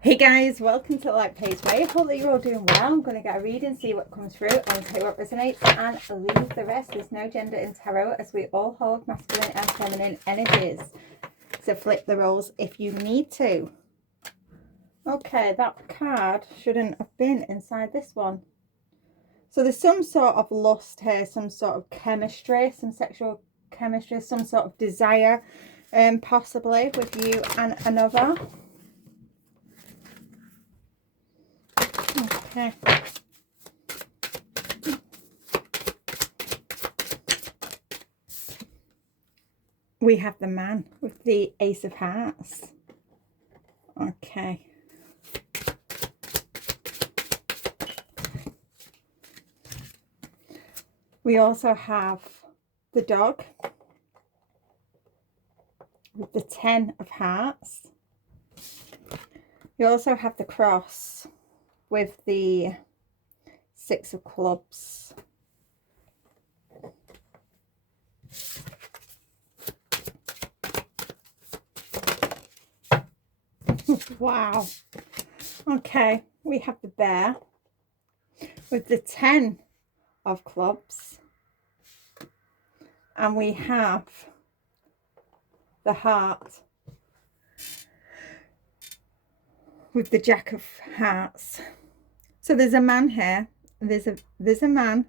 Hey guys, welcome to the Light Page Way. I hope that you're all doing well. I'm going to get a read and see what comes through and see what resonates and leave the rest. There's no gender in tarot as we all hold masculine and feminine energies. So flip the roles if you need to. Okay, that card shouldn't have been inside this one. So there's some sort of lust here, some sort of chemistry, some sexual chemistry, some sort of desire, possibly with you and another. Okay. We have the man with the Ace of Hearts. Okay. We also have the dog with the 10 of Hearts. We also have the cross with the 6 of Clubs. Wow. Okay, we have the bear with the 10 of Clubs. And we have the heart with the Jack of Hearts. So there's a man here. There's a man,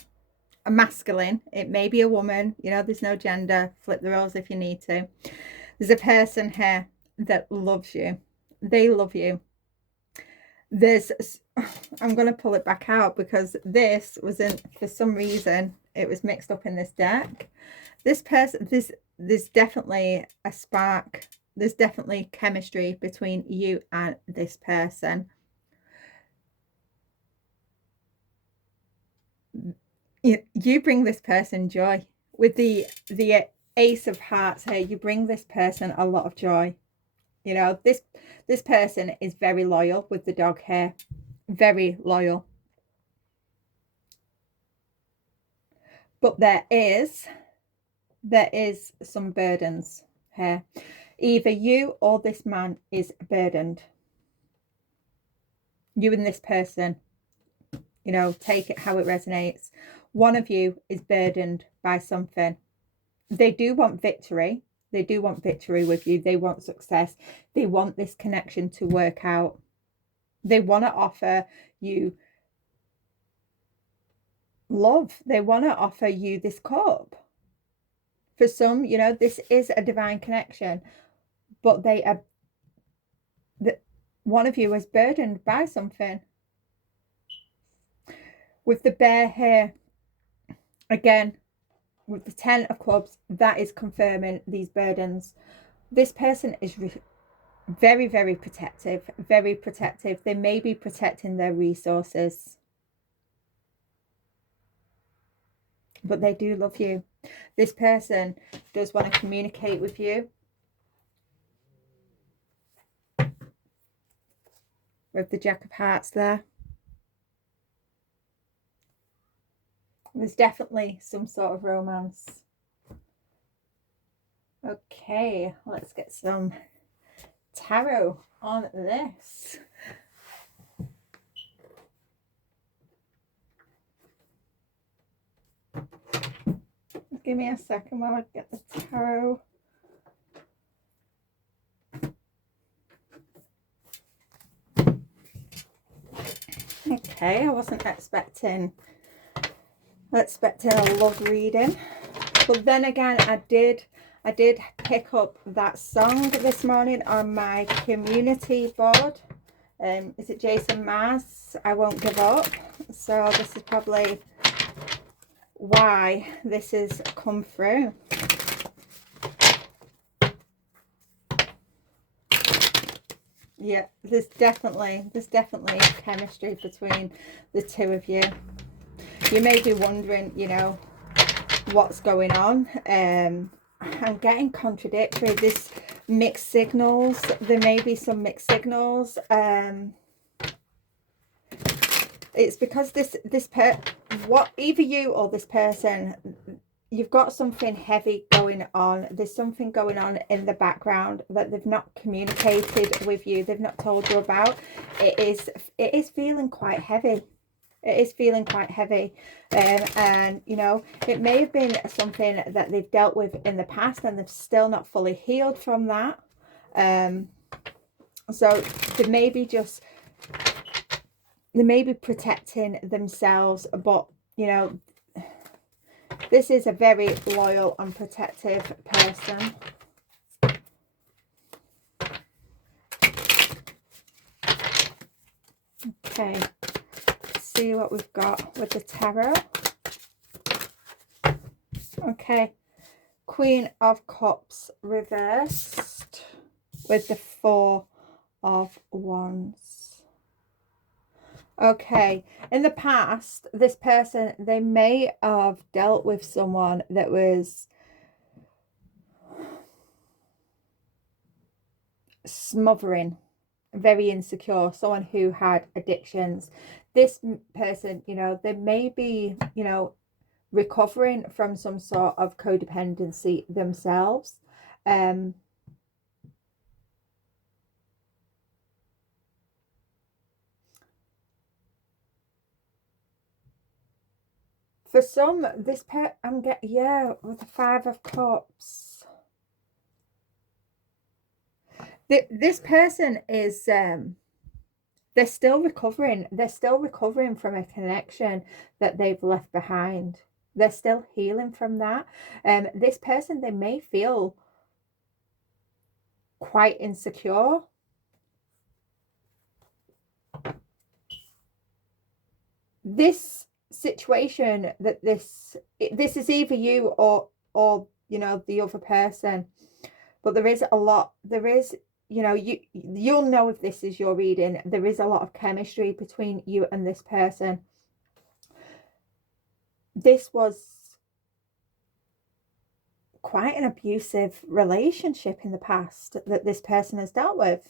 a masculine. It may be a woman. You know, there's no gender. Flip the roles if you need to. There's a person here that loves you. They love you. I'm going to pull it back out because this wasn't, for some reason, it was mixed up in this deck. This person, there's definitely a spark. There's definitely chemistry between you and this person. You bring this person joy. With the Ace of Hearts here, you bring this person a lot of joy. You know, this person is very loyal with the dog here. Very loyal. But there is some burdens here. Either you or this man is burdened. You and this person, you know, take it how it resonates. One of you is burdened by something. They do want victory. They do want victory with you. They want success. They want this connection to work out. They want to offer you love. They want to offer you this cup. For some, you know, this is a divine connection, but one of you is burdened by something. With the bear here, again, with the 10 of Clubs, that is confirming these burdens. This person is very, very protective, very protective. They may be protecting their resources, but they do love you. This person does want to communicate with you. With the Jack of Hearts there. There's definitely some sort of romance. Okay, let's get some tarot on this. Give me a second while I get the tarot. Okay, I wasn't expecting a love reading, but then again, I did pick up that song this morning on my community board. Is it Jason Mraz? I Won't Give Up. So this is probably why this has come through. Yeah, there's definitely chemistry between the two of you. You may be wondering, you know, what's going on. I'm getting contradictory. This mixed signals. There may be some mixed signals. It's because either you or this person, you've got something heavy going on. There's something going on in the background that they've not communicated with you. They've not told you about. It is feeling quite heavy. It is feeling quite heavy. And, you know, it may have been something that they've dealt with in the past and they've still not fully healed from that. So they may be protecting themselves, but, you know, this is a very loyal and protective person. Okay, let's see what we've got with the tarot. Okay, Queen of Cups reversed with the Four of Wands. Okay, in the past, this person, they may have dealt with someone that was smothering, very insecure, someone who had addictions. This person, you know, they may be, you know, recovering from some sort of codependency themselves. For some, this I'm getting, yeah, with the Five of Cups. This person is, they're still recovering. They're still recovering from a connection that they've left behind. They're still healing from that. This person, they may feel quite insecure. This situation that this is either you or you know, the other person, but there is you know, you'll know if this is your reading. There is a lot of chemistry between you and this person. This was quite an abusive relationship in the past that this person has dealt with,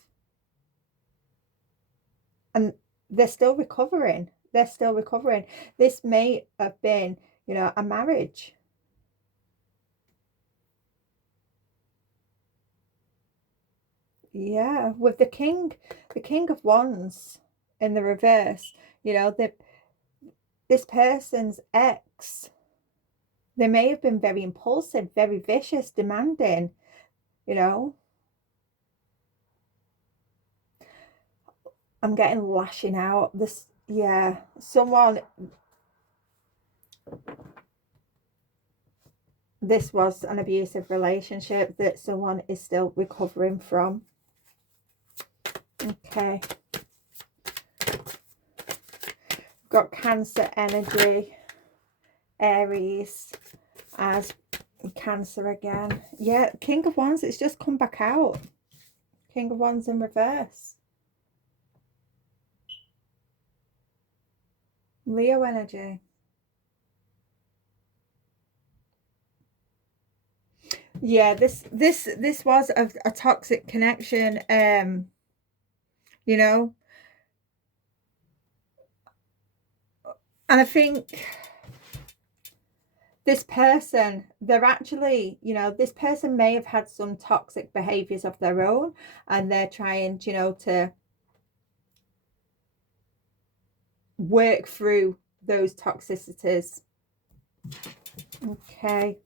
and they're still recovering. They're still recovering. This may have been, you know, a marriage. Yeah, with the King of Wands in the reverse, you know, this person's ex, they may have been very impulsive, very vicious, demanding, you know. I'm getting lashing out. This, yeah, someone, this was an abusive relationship that someone is still recovering from. Okay. Got Cancer energy, Aries as Cancer again. Yeah, King of Wands, it's just come back out. King of Wands in reverse. Leo energy. Yeah, this was a toxic connection. You know, and I think this person, they're actually, you know, this person may have had some toxic behaviors of their own, and they're trying, you know, to work through those toxicities. Okay.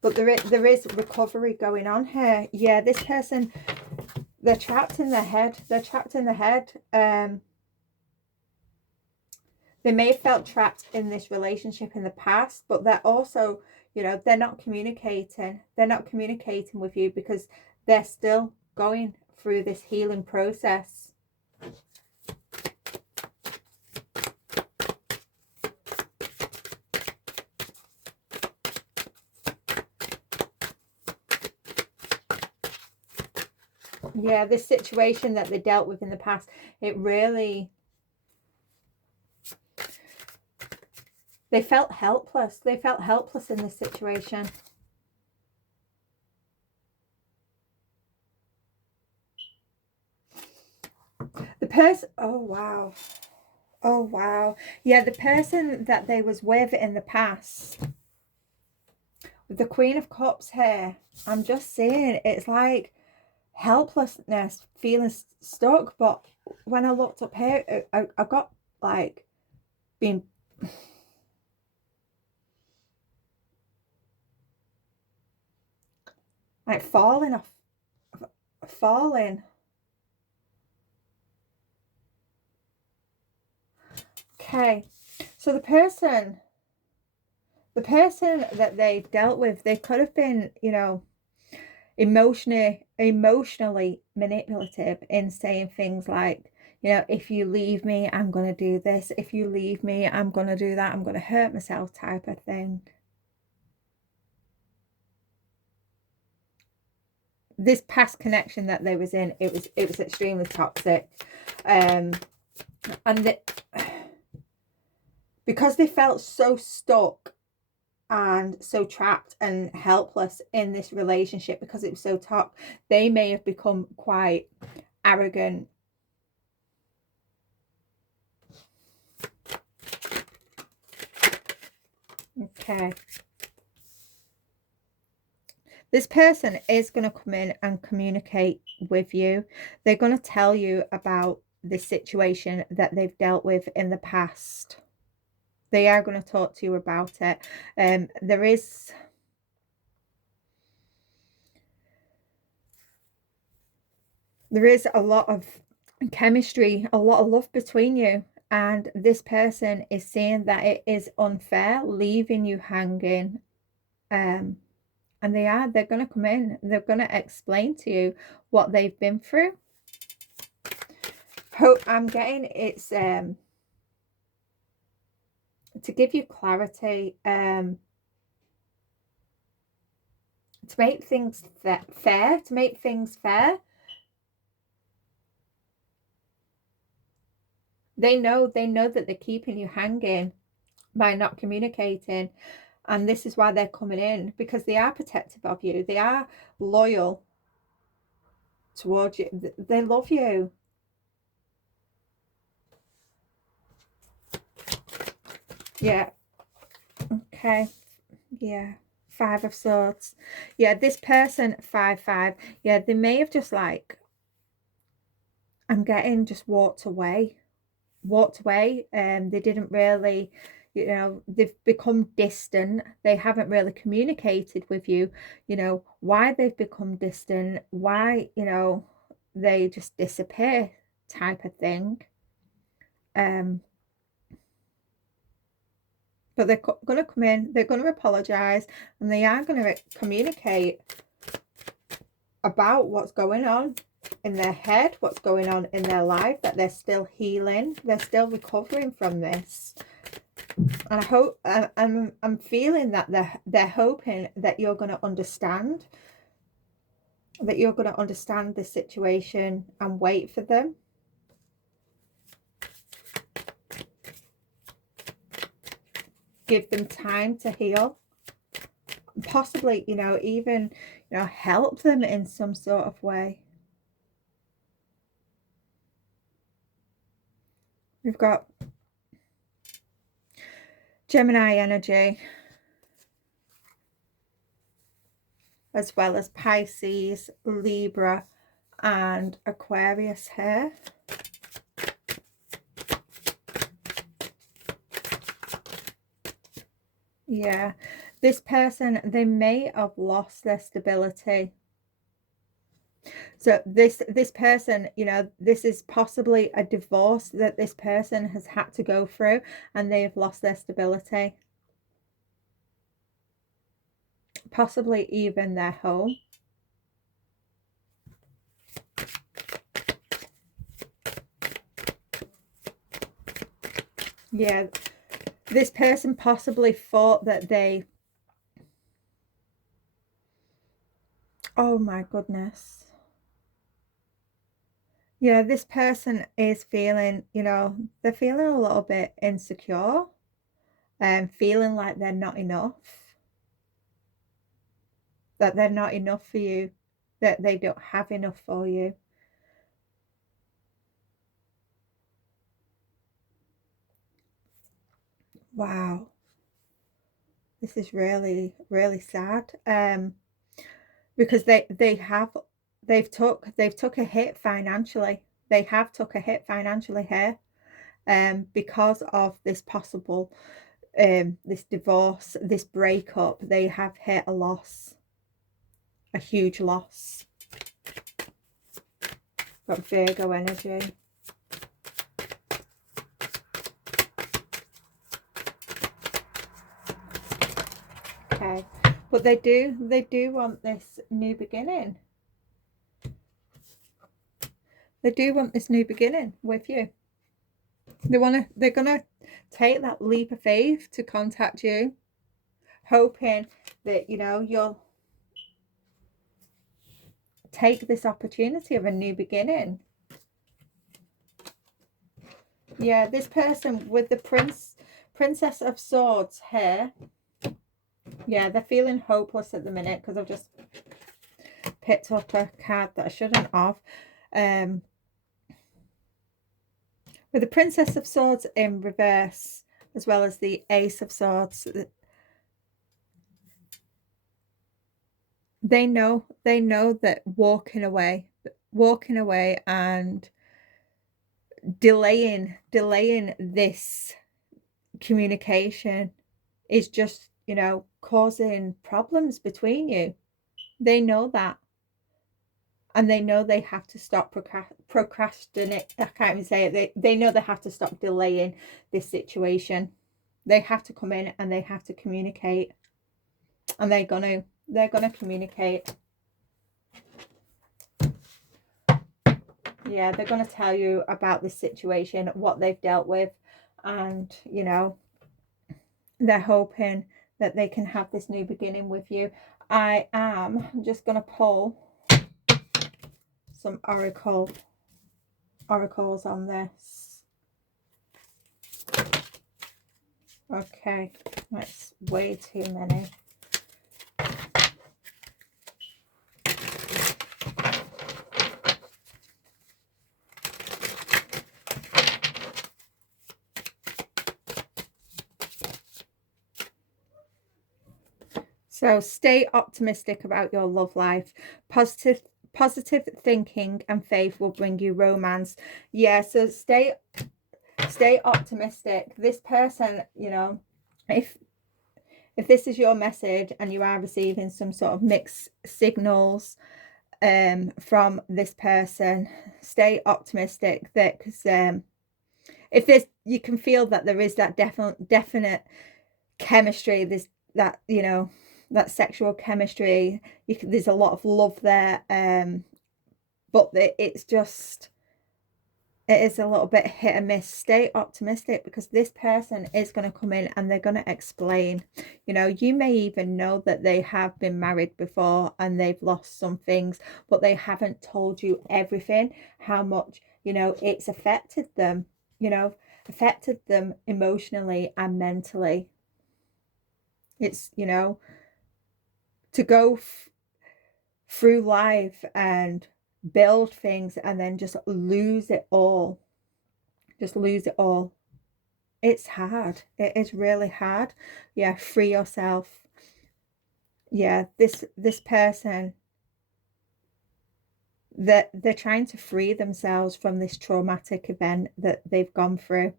But there is recovery going on here. Yeah, this person, they're trapped in their head. They're trapped in the head. They may have felt trapped in this relationship in the past, but they're also, you know, they're not communicating. They're not communicating with you because they're still going through this healing process. Yeah, this situation that they dealt with in the past, it really, they felt helpless. They felt helpless in this situation. The person, oh wow. Oh, wow. Yeah, the person that they was with in the past, with the Queen of Cups here, I'm just saying it's like helplessness, feeling stuck. But when I looked up here, I got like being like falling off, falling. Okay, so the person that they dealt with, they could have been, you know, emotionally manipulative in saying things like, you know, if you leave me, I'm going to do this. If you leave me, I'm going to do that. I'm going to hurt myself type of thing. This past connection that they was in, it was extremely toxic. And because they felt so stuck and so trapped and helpless in this relationship because it was so toxic, they may have become quite arrogant. Okay. This person is going to come in and communicate with you. They're going to tell you about the situation that they've dealt with in the past. They are going to talk to you about it. There is a lot of chemistry, a lot of love between you. And this person is saying that it is unfair leaving you hanging. And they're going to come in. They're going to explain to you what they've been through. I'm getting it's to give you clarity, to make things fair, to make things fair. They know that they're keeping you hanging by not communicating, and this is why they're coming in, because they are protective of you. They are loyal towards you. They love you. Yeah. Okay. Yeah. 5 of Swords. Yeah, this person, 5-5. Yeah, they may have just like, I'm getting, just walked away. They didn't really, you know, they've become distant. They haven't really communicated with you, you know, why they've become distant, why, you know, they just disappear type of thing. But they're going to come in, they're going to apologize, and they are going to communicate about what's going on in their head, what's going on in their life, that they're still healing, they're still recovering from this. And I hope, I'm feeling that they're hoping that you're going to understand, the situation and wait for them. Give them time to heal. Possibly, you know, even, you know, help them in some sort of way. We've got Gemini energy, as well as Pisces, Libra, and Aquarius here. Yeah, this person, they may have lost their stability. So this person, you know, this is possibly a divorce that this person has had to go through, and they have lost their stability. Possibly even their home. Yeah, this person possibly thought that they, oh my goodness. Yeah, this person is feeling, you know, they're feeling a little bit insecure and feeling like they're not enough, that they're not enough for you, that they don't have enough for you. Wow. This is really, really sad. Because they've took a hit financially. They have took a hit financially here. Because of this possible this divorce, this breakup, they have hit a loss, a huge loss. Got Virgo energy. Okay, but they do want this new beginning. They do want this new beginning with you. They're gonna take that leap of faith to contact you, hoping that, you know, you'll take this opportunity of a new beginning. Yeah, this person with the Princess of Swords here. Yeah, they're feeling hopeless at the minute because I've just picked up a card that I shouldn't have. With the Princess of Swords in reverse, as well as the Ace of Swords, they know that walking away and delaying this communication is just, you know, causing problems between you. They know that. And they know they have to stop procrastinate. I can't even say it. They know they have to stop delaying this situation. They have to come in and they have to communicate. And they're gonna communicate. Yeah, they're gonna tell you about this situation, what they've dealt with, and, you know, they're hoping that they can have this new beginning with you. I am just gonna pull some oracles on this. Okay, that's way too many. So stay optimistic about your love life. Positive thinking and faith will bring you romance. Yeah, so stay optimistic. This person, you know, if this is your message and you are receiving some sort of mixed signals from this person, stay optimistic, that because if there's, you can feel that there is that definite chemistry, there's that, you know, that sexual chemistry, there's a lot of love there, but it's just, it is a little bit hit and miss. Stay optimistic because this person is going to come in and they're going to explain. You know, you may even know that they have been married before and they've lost some things, but they haven't told you everything, how much, you know, it's affected them, you know, affected them emotionally and mentally. It's, you know, to go through life and build things and then just lose it all. Just lose it all. It's hard. It is really hard. Yeah, free yourself. Yeah, this person, that they're trying to free themselves from this traumatic event that they've gone through.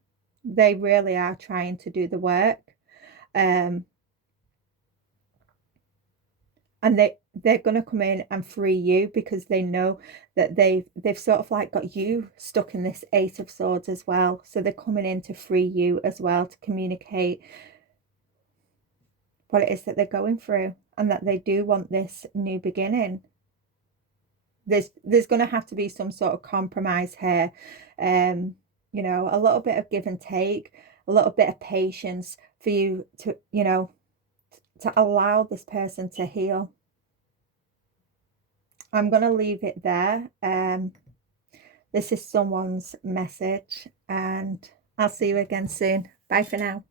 They really are trying to do the work. And they're going to come in and free you because they know that they've sort of like got you stuck in this Eight of Swords as well. So they're coming in to free you as well, to communicate what it is that they're going through and that they do want this new beginning. There's going to have to be some sort of compromise here, you know, a little bit of give and take, a little bit of patience for you to, you know, to allow this person to heal. I'm going to leave it there. This is someone's message and I'll see you again soon. Bye for now.